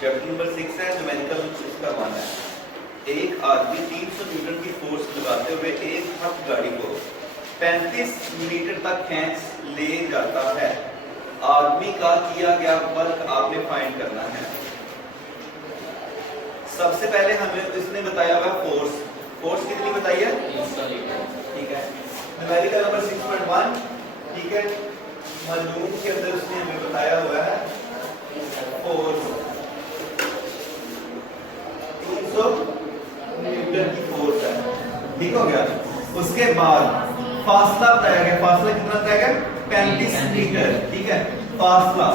Chapter number 6 है, numerical इसका 1 है। एक आदमी 300 न्यूटन की फोर्स लगाते हुए एक हथ गाड़ी को 35 मीटर तक खींच ले जाता है। आदमी का किया गया वर्क आपने फाइंड करना है। सबसे पहले हमें इसने बताया हुआ फोर्स। फोर्स कितनी बताई है? 300 न्यूटन। ठीक है। न्यूमेरिकल नंबर 6.1, ठीक है। मालूम के अंदर उसने हमें बताया हुआ है फोर्स 300 न्यूटन की फोर्स है। ठीक हो गया। उसके बाद फासला बताया गया। फासला कितना बताया गया? 35 मीटर। ठीक है। फासला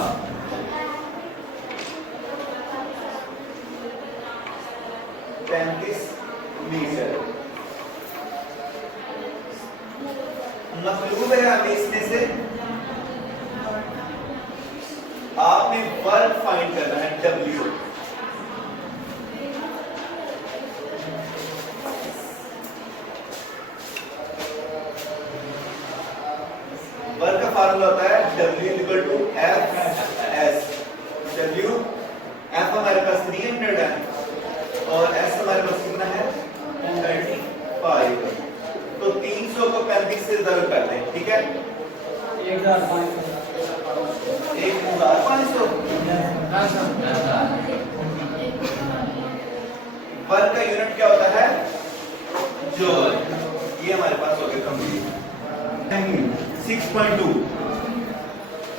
35 मीटर। मतलब है हमें इसमें से आपने वर्क फाइंड करना है W। वर्क का फार्मूला होता है W=F(S). W F हमारे पास 300 है और S हमारे पास कितना है? 25। तो 300 को 35 से ज़रूर कर दें। ठीक है। 1500 वर्क का यूनिट क्या होता है? जूल। ये हमारे पास हो गया कंप्लीट। 6.2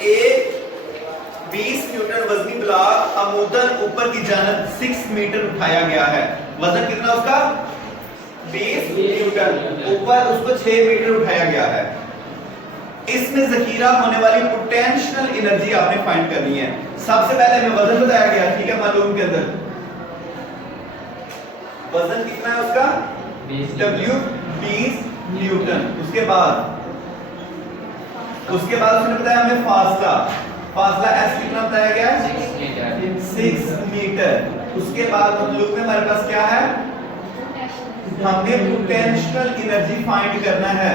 एक 20 न्यूटन वजनी ब्लॉक अमूदन ऊपर की जानब 6 मीटर उठाया गया है। वजन कितना उसका? 20 न्यूटन। ऊपर उसको 6 मीटर उठाया गया है। इसमें जखीरा होने वाली पोटेंशियल एनर्जी आपने फाइंड करनी है। सबसे पहले हमें वजन बताया गया। ठीक है। मालूम के अंदर वजन कितना है उसका? W 20 Newton. उसके बाद उसने बताया हमें फासला। फासला S कितना बताया गया? 6 मीटर। उसके बाद मतलब में हमारे पास क्या है? हमने पोटेंशियल एनर्जी फाइंड करना है।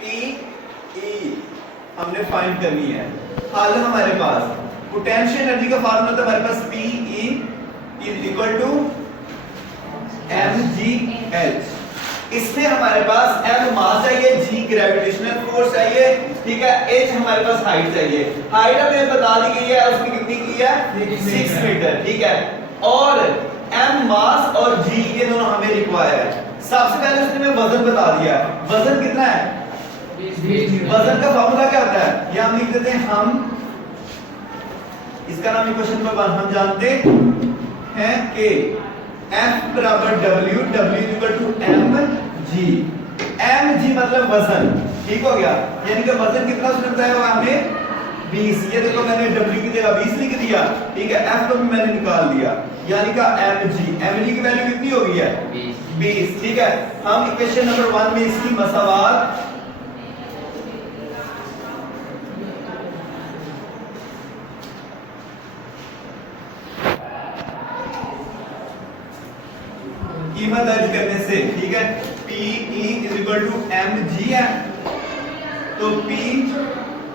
P E हमने फाइंड करनी है। हाल हमारे पास पोटेंशियल एनर्जी का फार्मूला था हमारे पास P E = mgh। इसमें हमारे पास m मास चाहिए, g ग्रेविटेशनल फोर्स चाहिए, ठीक है, h हमारे पास हाइट चाहिए। हाइट हमें बता दी गई है, उसकी कितनी की है? 6 मीटर। ठीक है। और m मास और g ये दोनों हमें रिक्वायर है। सबसे पहले उसने हमें वजन बता दिया। वजन कितना है? वजन का फार्मूला क्या होता है? ये हम लिख देते हैं। हम इसका नाम इक्वेशन नंबर 1 हम जानते हैं कि F बराबर W, W = mg। mg मतलब वजन। ठीक हो गया। यानी कि वजन कितना उसने बताया हुआ हमें? 20। ये देखो मैंने W की जगह 20 लिख दिया। ठीक है। F को भी मैंने निकाल दिया। यानी कि mg की वैल्यू कितनी हो गई है? 20। ठीक है। हम इक्वेशन नंबर 1 में इसकी मसावात कीमत दर्ज करने से, ठीक है, PE = mg है। तो P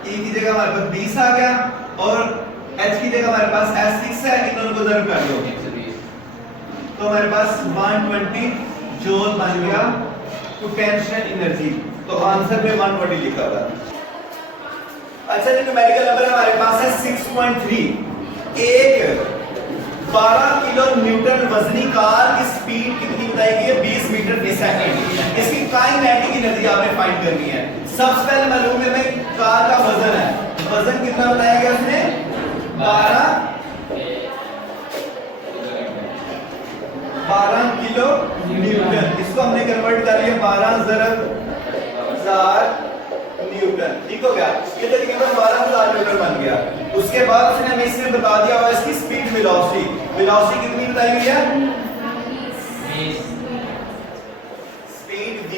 E की जगह हमारे पास 20 आ गया और H की जगह हमारे पास S6 है। इन दोनों को ज़रूर कर दो तो हमारे पास 120 जूल बन गया पोटेंशियल एनर्जी। तो आंसर में 120 लिखा हुआ है। अच्छा जी, न्यूमेरिकल नंबर हमारे पास है 6.3। एक 12 किलो न्यूटन वजनी कार की स्पीड कितनी बताई गई है? 20 मीटर प्रति सेकंड। इसकी काइनेटिक एनर्जी आपने फाइंड करनी है। सबसे पहले मालूम है हमें कार का वजन है। वजन कितना बताया गया उसने? 12 किलो न्यूटन। इसको हमने कन्वर्ट कर लिया 12,000 न्यूटन। ठीक हो गया। ये तकरीबन 12,000 न्यूटन बन गया। उसके बाद उसने हमें इसमें बता दिया हुआ इसकी स्पीड वेलोसिटी। वेलोसिटी कितनी बताई गई है? स्पीड v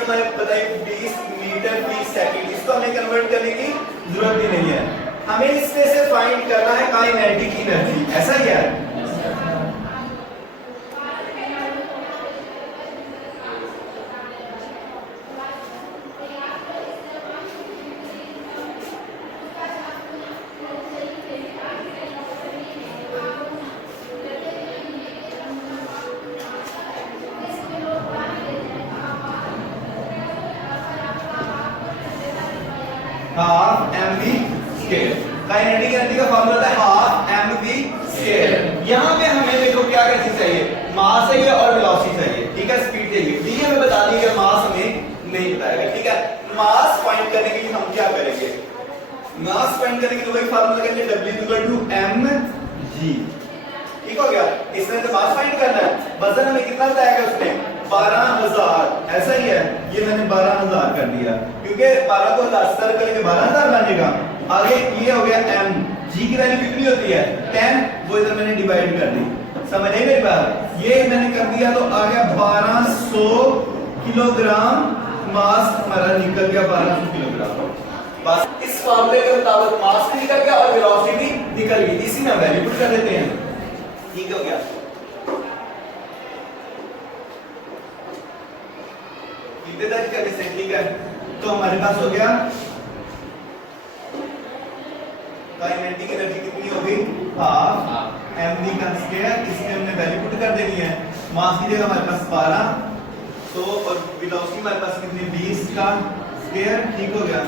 हमें बताई 20 मीटर प्रति सेकंड। इसको हमें कन्वर्ट करने की जरूरत ही नहीं है। हमें इसमें से फाइंड करना है काइनेटिक एनर्जी। ऐसा ही है। Half mv square. Kinetic energy का फार्मूला होता है हाफ mv स्क्वायर। यहां पे हमें देखो क्या क्या चीज चाहिए, मास चाहिए और वेलोसिटी चाहिए, ठीक है, स्पीड चाहिए। डी हमें बता दी कि मास हमें नहीं बताएगा, ठीक है। मास फाइंड करने के लिए हम क्या करेंगे, मास फाइंड करने के लिए वही फार्मूला करेंगे W=mg, ठीक हो गया। इसमें तो मास फाइंड करना है, वजन हमें कितना बताएगा उसने 12000, ऐसा ही है, ये मैंने 12000 कर दिया क्योंकि 12 को 10 से करके 12000 बनेगा। आगे ये हो गया m, g की वैल्यू कितनी होती है 10, वो इधर मैंने डिवाइड कर दी, समझ आई मेरी बात। ये मैंने कर दिया तो आ गया 1200 किलोग्राम मास हमारा निकल गया, 1200 किलोग्राम। बस इस फार्मूले के मुताबिक मास भी निकल गया और वेलोसिटी भी निकल गई, इसी में वैल्यू पुट कर देते हैं, ठीक हो गया। कितने दर्ज करने से, ठीक है। तो हमारे पास हो गया काइनेटिक एनर्जी कितनी हो गई हाफ mv का स्क्वायर, इसमें हमने वैल्यू पुट कर देनी है। मास की जगह हमारे पास 1200 और वेलोसिटी हमारे पास कितनी 20 का स्क्वायर, ठीक हो गया।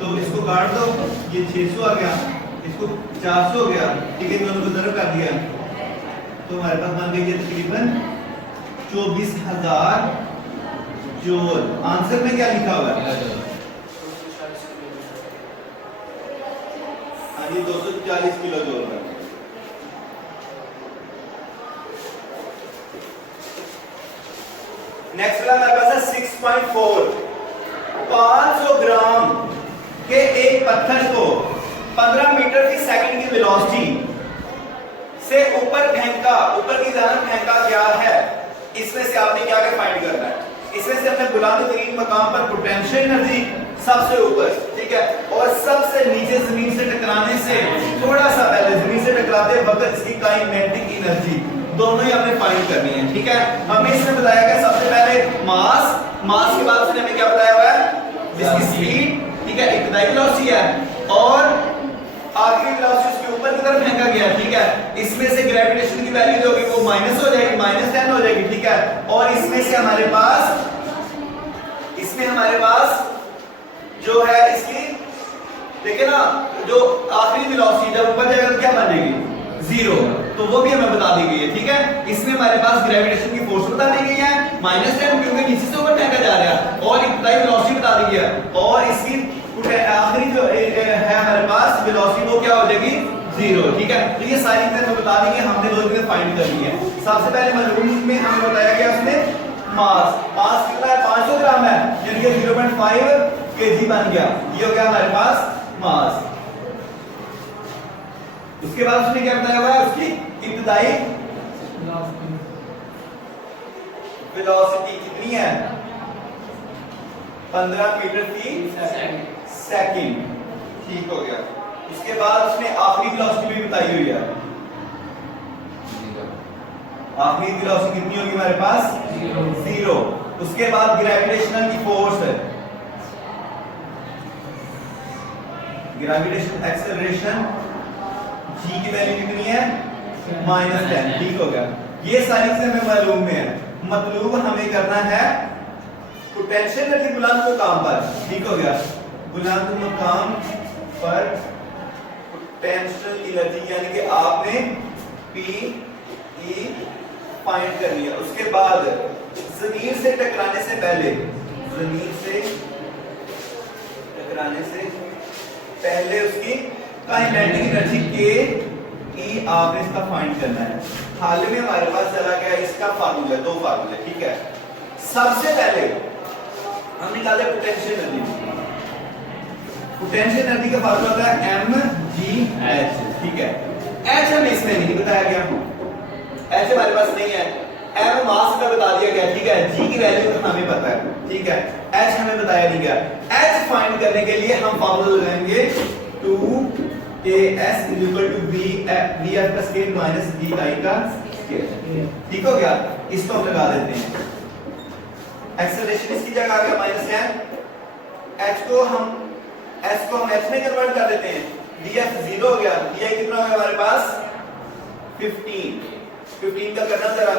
तो इसको काट दो, ये 600 आ गया, इसको 400 हो गया, ठीक है, दोनों को ज़रूर कर दिया तो हमारे पास बन गई है तकरीबन 24000 जूल। आंसर में क्या लिखा हुआ है, हाँ जी 240 किलो जूल है। नेक्स्ट वाला हमारे पास है 6.4, 500 ग्राम के एक पत्थर को 15 मीटर की सेकंड की वेलोसिटी से ऊपर फेंका, ऊपर की तरफ फेंका गया है, इसमें से आपने क्या क्या फाइंड करना है। इसमें से हमने बुलंद तरीन मकाम पर पोटेंशियल एनर्जी सबसे ऊपर, ठीक है, और सबसे नीचे जमीन से टकराने से थोड़ा सा पहले जमीन से टकराते वक्त इसकी काइनेटिक एनर्जी, दोनों ही आपने फाइंड करनी है, ठीक है। हमें इसमें बताया गया सबसे पहले मास, मास के बाद उसने हमें क्या बताया हुआ है जिसकी स्पीड, ठीक है, इब्तिदाई वेलोसिटी है और आखिरी वेलोसिटी उसके ऊपर की तरफ फेंका गया, ठीक है। इसमें से ग्रेविटेशन की वैल्यू जो होगी वो माइनस हो जाएगी, -10 हो जाएगी, ठीक है। और इसमें से हमारे पास, इसमें हमारे पास जो है इसकी देखिए ना, जो आखिरी वेलोसिटी जब ऊपर जाएगा तो क्या बन जाएगी 0, तो वो भी हमें बता दी गई है, ठीक है। इसमें हमारे पास ग्रेविटेशन की फोर्स बता दी गई है -10 क्योंकि नीचे से ऊपर फेंका जा रहा है, और इब्तिदाई वेलोसिटी बता दी गई है, और इसकी आखिरी जो है हमारे पास वेलोसिटी वो क्या हो जाएगी 0, ठीक है। तो ये सारी चीजें बता दी गई, हमने दो चीजें फाइंड करनी है। सबसे पहले मालूम में हमें बताया गया उसने मास, मास कितना है 500 ग्राम है, यानी कि 0.5 केजी बन गया, ये हो गया हमारे पास मास। उसके बाद उसने क्या बताया हुआ है उसकी इब्तिदाई वेलोसिटी कितनी है 15 मीटर की सेकंड, ठीक हो गया। उसके बाद उसने आखिरी वेलोसिटी भी बताई हुई है, आखिरी वेलोसिटी कितनी होगी हमारे पास 0। उसके बाद ग्रेविटेशनल की फोर्स है, ग्रेविटेशन एक्सेलरेशन g की वैल्यू कितनी है -10, ठीक हो गया। ये सारी चीजें हमें मालूम में है, मतलब हमें करना है पोटेंशियल एनर्जी बुलंद मकाम पर, ठीक हो गया, बुलंद मकाम पर पोटेंशियल एनर्जी यानी कि आपने P फाइंड करनी है। उसके बाद जमीन से टकराने से पहले, जमीन से टकराने से पहले उसकी काइनेटिक एनर्जी के ई आपने इसका फाइंड करना है। हाल में हमारे पास चला गया इसका फार्मूला, दो फार्मूले, ठीक है। सबसे पहले हम निकाले पोटेंशियल एनर्जी, पोटेंशियल एनर्जी का फार्मूला होता है mgh, ठीक है। h हमें इसमें नहीं बताया गया, h हमारे पास नहीं है, m मास में बता दिया गया, ठीक है। g की वैल्यू तो हमें पता है, ठीक है, h हमें बताया नहीं गया। h फाइंड करने के लिए हम फार्मूला लगाएंगे 2as = vf का स्क्वायर माइनस vi का स्क्वायर, ठीक हो गया। इसको हम लगा देते हैं, एक्सेलरेशन इसकी जगह आ गया -10, h को हम h में कन्वर्ट कर देते हैं, vf 0 हो गया, vi कितना हो गया हमारे पास 15 का करना जरा,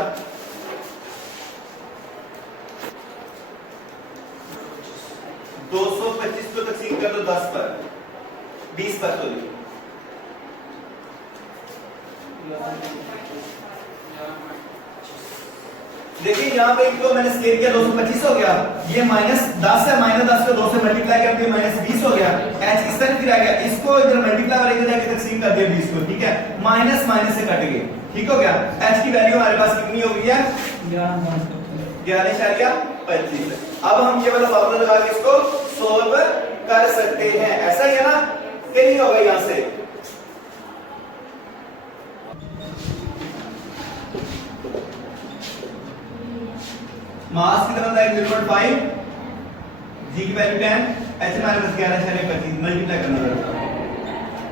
225 को तकसीम कर दो 10 पर 20 पर सॉरी देखिए यहाँ पे इनको मैंने स्केल किया 225 हो गया, ये -10 है, -10 को 2 से मल्टीप्लाई करके -20 हो गया, h किस तरह फिर आ गया, इसको इधर मल्टीप्लाई वाले इधर जाके तकसीम कर दिया 20 को, ठीक है, माइनस माइनस से कट गए, ठीक हो गया। h की वैल्यू हमारे पास कितनी हो गई है 11.25। अब हम ये वाला फॉर्मूला लगा के इसको सॉल्व कर सकते हैं, ऐसा ही है ना, कि नहीं होगा यहां से मास कितना होता है 0.5, g की वैल्यू 10, h हमारे पास 11.25 मल्टीप्लाई करना पड़ेगा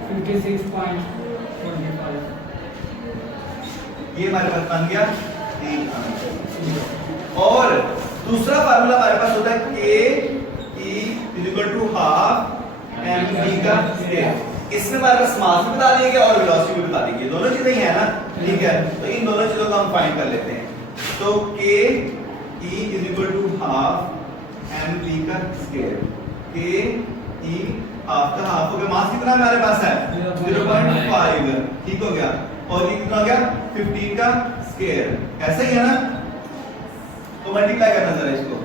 56.45 ये हमारे पास बन गया 3 और दूसरा फार्मूला हमारे पास होता है k e ½ mv का स्क्वायर। इसमें हमारे पास मास भी बता देंगे और वेलोसिटी भी बता देंगे, दोनों चीजें ही है ना, ठीक है, तो इन दोनों चीजों को हम फाइंड कर लेते हैं। तो k E = हाफ mv का स्क्वायर, k e हाफ का हाफ हो गया, मास कितना हमारे पास है 0.5, ठीक हो गया, और ये कितना हो गया 15 का स्क्वायर, ऐसा ही है ना, तो मल्टीप्लाई करना जरा इसको,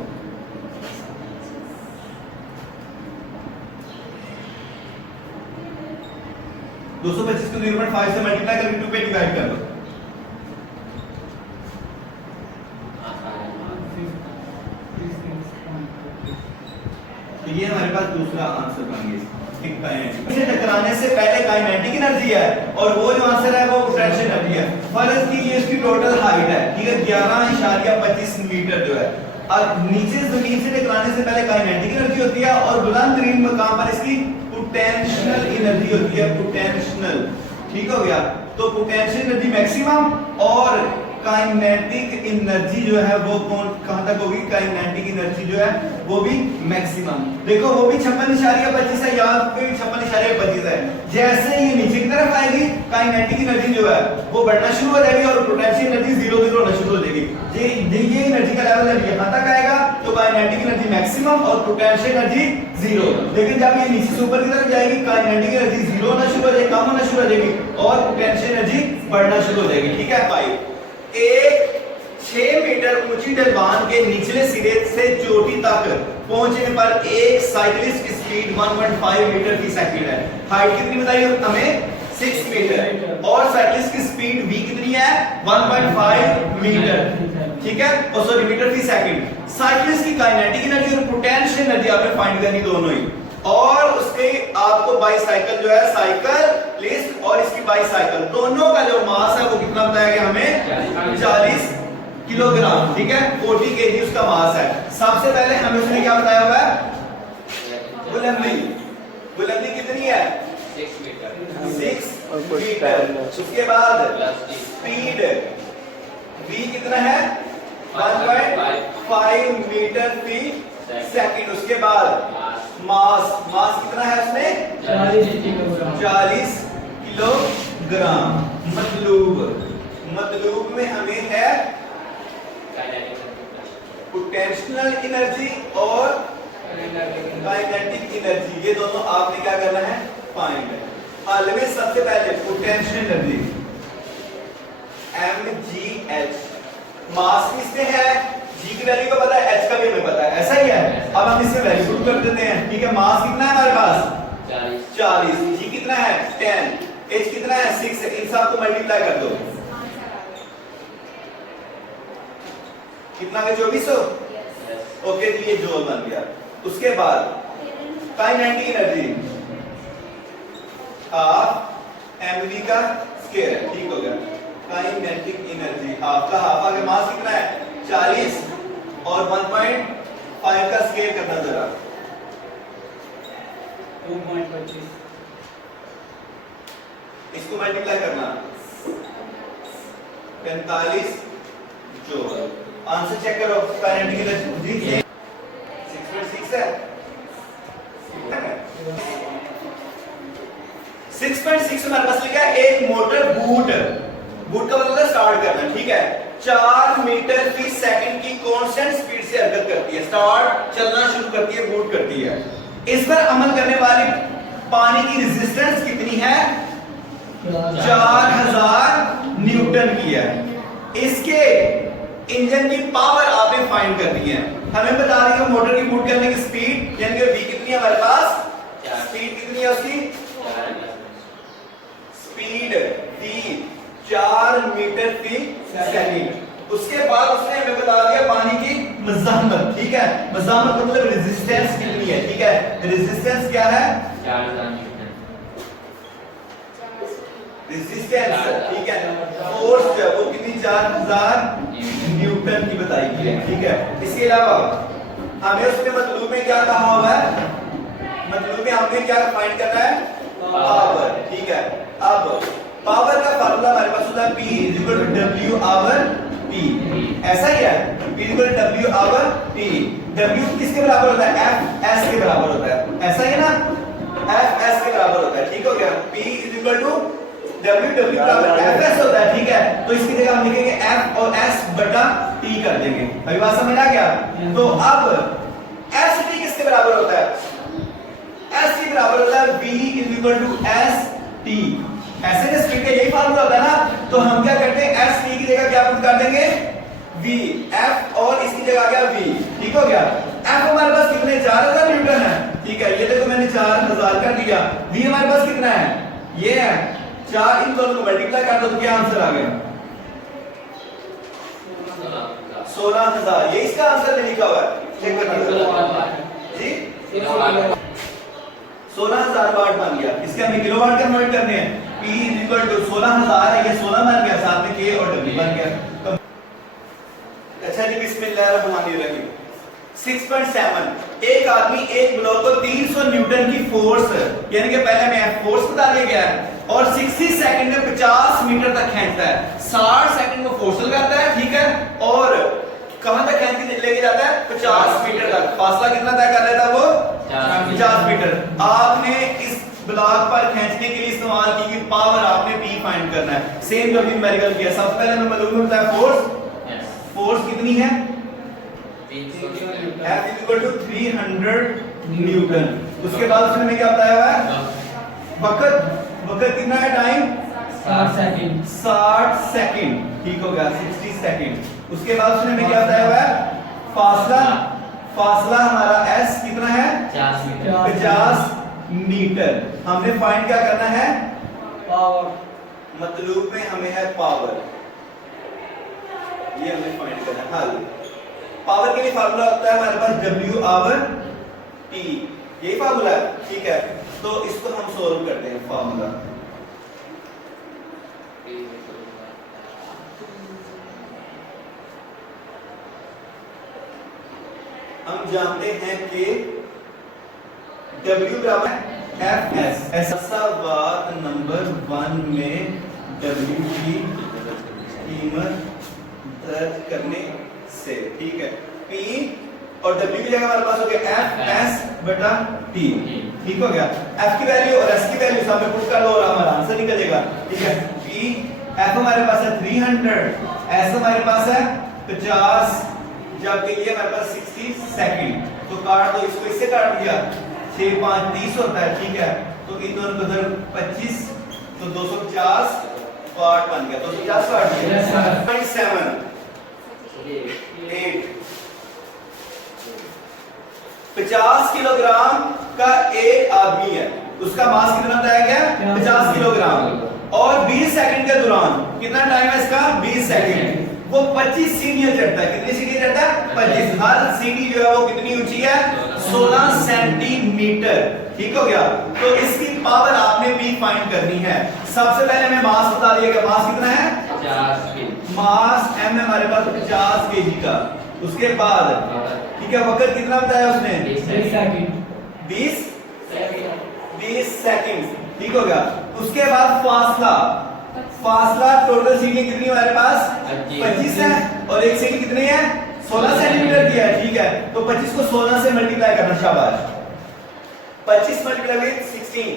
को 0.5 से मल्टीप्लाई करके 2 पे डिवाइड कर दो, तो ये हमारे पास दूसरा आंसर बन गया। इसे टकराने से पहले काइनेटिक एनर्जी है और वो जो आंसर है वो पोटेंशियल एनर्जी है। फर्ज कीजिए इसकी टोटल हाइट है, ठीक है, 11.25 मीटर जो है, और नीचे जमीन से टकराने से पहले काइनेटिक एनर्जी होती है और बुलंद तरीन मकाम पर इसकी पोटेंशियल एनर्जी होती है, पोटेंशियल, ठीक हो गया। तो पोटेंशियल एनर्जी मैक्सिमम और काइनेटिक एनर्जी जो है वो कौन कहां तक होगी, काइनेटिक एनर्जी जो है वो भी मैक्सिमम, देखो वो भी 56.25 है, यहाँ पे 56.25 है, जैसे ये नीचे की तरफ आएगी काइनेटिक एनर्जी जो है वो बढ़ना शुरू हो जाएगी और पोटेंशियल एनर्जी 0 0 होना शुरू हो जाएगी। ये एनर्जी का लेवल जब यहाँ तक आएगा तो काइनेटिक एनर्जी मैक्सिमम और पोटेंशियल एनर्जी 0, लेकिन जब ये नीचे से ऊपर की तरफ जाएगी काइनेटिक एनर्जी 0 होना शुरू हो जाएगी, कम होना शुरू हो जाएगी और पोटेंशियल एनर्जी बढ़ना शुरू हो जाएगी, ठीक है भाई। एक 6 मीटर ऊंची ढलान के निचले सिरे से चोटी तक पहुंचने पर एक साइकिलिस्ट की स्पीड 1.5 मीटर फी सेकंड है, हाइट कितनी बताई हमें 6 मीटर, और साइकिलिस्ट की स्पीड v कितनी है 1.5 मीटर, ठीक है, और सॉरी मीटर फी सेकंड। साइकिलिस्ट की काइनेटिक एनर्जी और पोटेंशियल एनर्जी आपने फाइंड करनी दोनों ही, और उसके आपको बाईसाइकिल जो है साइकिल लिस्ट और इसकी बाईसाइकिल दोनों का जो मास है वो कितना बताया गया हमें 40 किलोग्राम, ठीक है, 40 केजी उसका मास है। सबसे पहले हमें उसने क्या बताया हुआ है बुलंदी, बुलंदी कितनी है 6 मीटर, उसके बाद स्पीड v कितना है 1.5 मीटर फी सेकंड, उसके बाद मास कितना है उसमें 40 किलोग्राम। मतलूब में हमें है पोटेंशियल एनर्जी और काइनेटिक एनर्जी, ये दोनों आपने क्या करना है फाइंड है। हल में सबसे पहले पोटेंशियल एनर्जी mgh, मास किसमें है g की वैल्यू को पता है, h का भी हमें पता है, ऐसा ही है। अब हम इसमें वैल्यू पुट कर देते हैं, ठीक है, मास कितना है हमारे पास 40, g कितना है 10, h कितना है 6 है, इन सब को मल्टीप्लाई कर दो, कितना है 2400, ओके जी, ये जूल बन गया। उसके बाद काइनेटिक एनर्जी हाफ mv का स्क्वायर, ठीक हो गया, काइनेटिक एनर्जी हाफ का हाफ, आगे मास कितना है 40 और 1.5 का स्केल करना जरा 2.25, इसको मल्टीप्लाई करना 45 जूल। आंसर चेक करो, काइनेटिक एनर्जी 6.6 है, 6.6 हमारे पास लिखा है एक मोटर बूट का मतलब स्टार्ट करना, ठीक है, 4 मीटर फी सेकंड की कांस्टेंट स्पीड से हरकत करती है, स्टार्ट चलना शुरू करती है, बूट करती है, इस पर अमल करने वाली पानी की रेजिस्टेंस कितनी है? 4000 न्यूटन की है। इसके इंजन की पावर आपने फाइंड करनी है। हमें बता देगा मोटर की बूट करने की स्पीड, यानी कि v कितनी है हमारे पास, स्पीड कितनी है उसकी, स्पीड v 4 मीटर फी सेकंड। उसके बाद उसने हमें बता दिया पानी की मज़ाहमत, ठीक है। मज़ाहमत मतलब रेजिस्टेंस कितनी है, ठीक है। रेजिस्टेंस क्या है? 4000 न्यूटन। रेजिस्टेंस, ठीक है। फोर्स जो है वो कितनी 4000 न्यूटन की बताई गई है, ठीक है। इसके अलावा हमें उसने मतलूब में क्या कहा हुआ है? मतलूब में हमने क्या फाइंड करना है? पावर, ठीक है। अब पावर का फार्मूला हमारे पास होता है P W आवर T, ऐसा ही है। P W over T। W किसके बराबर होता है? F S के बराबर होता है, ऐसा ही है ना, F S के बराबर होता है, ठीक हो गया। P W बराबर F S होता है, ठीक है। तो इसकी जगह हम लिखेंगे F और S बटा T कर देंगे। अभी बात समझ आ गया? तो अब S T किसके बराबर होता है? S के बराबर होता है V S T। ऐसे ना स्पीड का यही फार्मूला होता है ना, तो हम क्या करते हैं S T की जगह क्या पुट कर देंगे V, F और इसकी जगह आ गया V, ठीक हो गया। F हमारे पास कितने 4000 न्यूटन है, ठीक है। ये देखो मैंने 4000 कर दिया। V हमारे पास कितना है? ये है 4, इन दोनों को मल्टीप्लाई कर दो तो क्या आंसर आ गया? 16000। ये इसका आंसर में लिखा हुआ है, चेक कर लीजिए जी। 16000 वाट बन गया। इसके हमने किलोवाट कन्वर्ट करने हैं। P 16000 है, ये 16 बन गया, साथ में K और W बन गया। अच्छा जी, बिस्मिल्लाहिर्रहमानिर्रहीम। 6.7 एक आदमी एक ब्लॉक को 300 न्यूटन की फोर्स, यानी कि पहले हमें फोर्स बता दिया गया है, और 60 सेकंड में 50 मीटर तक खींचता है। 60 सेकंड में फोर्स लगाता है, ठीक है, और कहां तक खींच के लेके जाता है? 50 मीटर तक। फासला कितना तय कर लेता है वो? 50 मीटर। आपने इस ब्लॉक पर खींचने के लिए इस्तेमाल की गई पावर आपने P फाइंड करना है। सेम जो भी न्यूमेरिकल किया। सबसे पहले हमें मालूम होता है फोर्स कितनी है? F = 300 Newton. उसके बाद उसने हमें क्या बताया हुआ है? वक्त कितना है? टाइम 60 सेकंड, ठीक हो गया, 60 सेकंड। उसके बाद उसने हमें क्या बताया हुआ है? फासला हमारा S कितना है? 50 मीटर। हमने फाइंड क्या करना है? पावर। मतलूब में हमें है पावर, ये हमें फाइंड करना है। हल पावर के लिए फार्मूला होता है हमारे पास W आवर T, यही फार्मूला है, ठीक है। तो इसको हम सोल्व करते हैं फार्मूला। हम जानते हैं कि W बराबर F S। ऐसा सवाल नंबर 1 में W की कीमत दर्ज करने से, ठीक है। P और W की जगह हमारे पास हो गया F S बटा T, ठीक हो गया। F की वैल्यू और S की वैल्यू सामने पुट कर लो और हमारा आंसर निकल जाएगा, ठीक है। P F हमारे पास है 300, S हमारे पास है 50, जबकि ये हमारे पास 60 सेकंड। तो काट दो इसको, इससे काट दिया, 6 5 30 होता है, ठीक है। तो इन दोनों को इधर 25, तो 250 वाट बन गया। 250 वाट दिया। 7 8 50 किलोग्राम का एक आदमी है, उसका मास कितना बताया गया? 50 किलोग्राम। और 20 सेकंड के दौरान कितना टाइम है इसका? 20 सेकंड। वो 25 सीढ़ियां चढ़ता है। कितनी सीढ़ियां चढ़ता है? 25। हर सीढ़ी जो है वो कितनी ऊंची है? 16 सेंटीमीटर, ठीक हो गया। तो इसकी पावर आपने भी फाइंड करनी है। सबसे पहले हमें मास बता दिया गया, मास कितना है? 50 केजी। मास m है हमारे पास 50 केजी का। उसके बाद ठीक है, वक्त कितना बताया उसने? 20 सेकंड, ठीक हो गया। उसके बाद फासला टोटल सीढ़ी कितनी हमारे पास? 25 है, और एक सीढ़ी कितनी है? 16 सेंटीमीटर की है, ठीक है। तो 25 को 16 से मल्टीप्लाई करना, शाबाश। 25 मल्टीप्लाई विद 16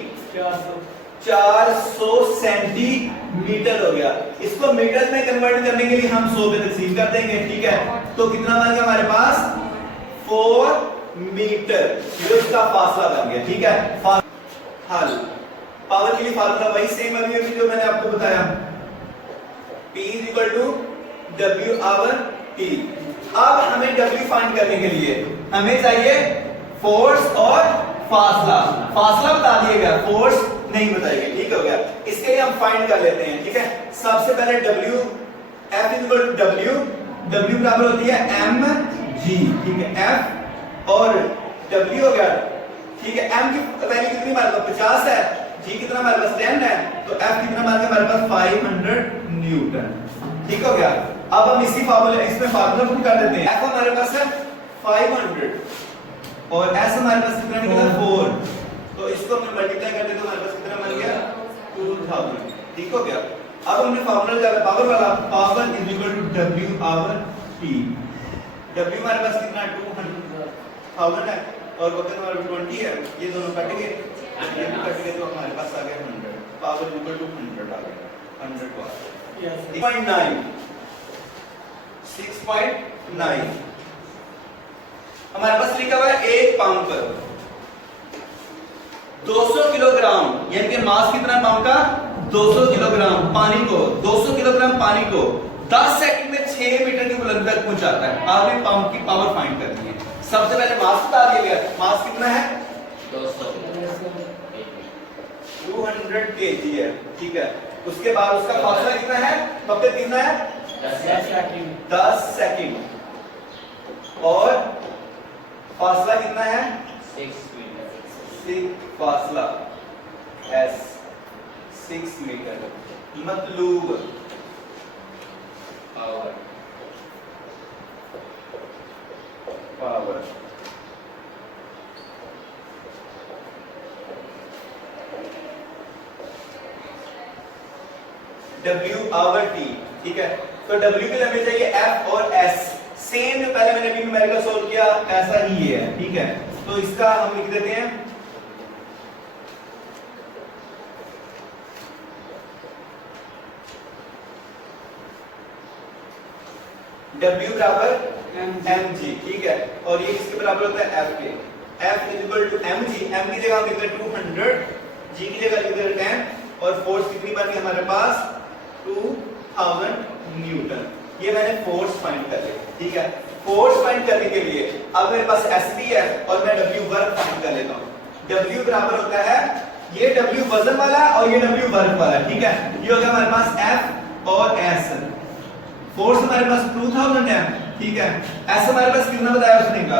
400 सेंटीमीटर हो गया। इसको मीटर में कन्वर्ट करने के लिए हम 100 पे तकसीम कर देंगे, ठीक है। तो कितना बन गया हमारे पास? 4 मीटर, ये उसका फासला बन गया। ठीक है, हल पावर के लिए फार्मूला वही सेम अभी अभी जो मैंने आपको बताया, P is equal to W over T। अब हमें W फाइंड करने के लिए हमें चाहिए फोर्स और फासला। फासला बता दिएगा, फोर्स नहीं बताएगा। ठीक हो गया, इसके लिए हम फाइंड कर लेते हैं। ठीक है, सबसे पहले W, F is equal to W, W बराबर होती है mg। ठीक है, F और W हो गया। ठीक है, m की वैल्यू कितनी हमारे पास 50 है, g कितना हमारे पास 10 है, तो F कितना हमारे पास 500 न्यूटन। ठीक हो गया, अब हम इसी फार्मूले इसमें फार्मूला पुट कर देते हैं। F हमारे पास है 500 और S हमारे पास कितना निकला 4, तो इसको हमने मल्टीप्लाई कर दें तो हमारे पास कितना बन गया 2000। ठीक हो गया, अब हमने फार्मूला निकाला पावर वाला, power is equal to W over T। W हमारे पास कितना 200,000 है और वक्त हमारे पास 20 है, ये दोनों कट गए, ये भी कट गए, तो हमारे पास आ गया 100। पावर इज इक्वल टू 100 आ गया, 100 वाट। 6.9 6.9 हमारे पास लिखा हुआ है एक पंप 200 किलोग्राम, यानी कि मास कितना पंप का 200 किलोग्राम पानी को, 200 किलोग्राम पानी को 10 सेकंड में 6 मीटर की बुलंदी तक पहुंचाता है। आपने पंप की पावर फाइंड करनी है। सबसे पहले मास बता दिया गया, मास कितना है 200 kg है। ठीक है, उसके बाद उसका फासला कितना है, वक्त कितना है 10 सेकंड और फासला कितना है 6 मीटर। 6 फासला S 6 मीटर, मतलब power power W over T। ठीक है, तो W के लिए हमें चाहिए F और S, सेम जो पहले मैंने अभी न्यूमेरिकल सोल्व किया ऐसा ही है। ठीक है, तो इसका हम लिख देते हैं W बराबर mg। ठीक है, और ये किसके बराबर होता है F के। F is equal to mg, m की जगह हम लिखते हैं 200, g की जगह लिखते हैं 10 और फोर्स कितनी बन गई हमारे पास 2000 न्यूटन। ये मैंने फोर्स फाइंड कर लिया। ठीक है, फोर्स फाइंड करने के लिए अब मेरे पास S भी है और मैं W वर्क फाइंड कर लेता हूं। W बराबर होता है, ये W वजन वाला है और ये W वर्क वाला है। ठीक है, ये हो गया हमारे पास F और S। फोर्स हमारे पास 2000 है। ठीक है, S हमारे पास कितना बताया उसने का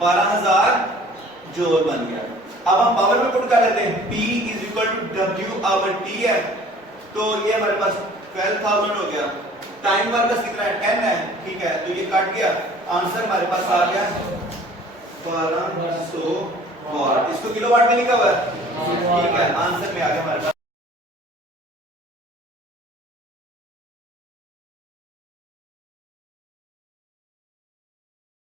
12000 जोल बन गया। अब हम पावर में पुट कर लेते हैं, P is equal to W over T है, तो ये हमारे पास 12000 हो गया। टाइम हमारे पास कितना है 10 है। ठीक है, तो ये कट गया, आंसर हमारे पास आ गया 1200 वाट। इसको किलोवाट में लिखा हुआ है। ठीक है, आंसर में आ गया हमारे पास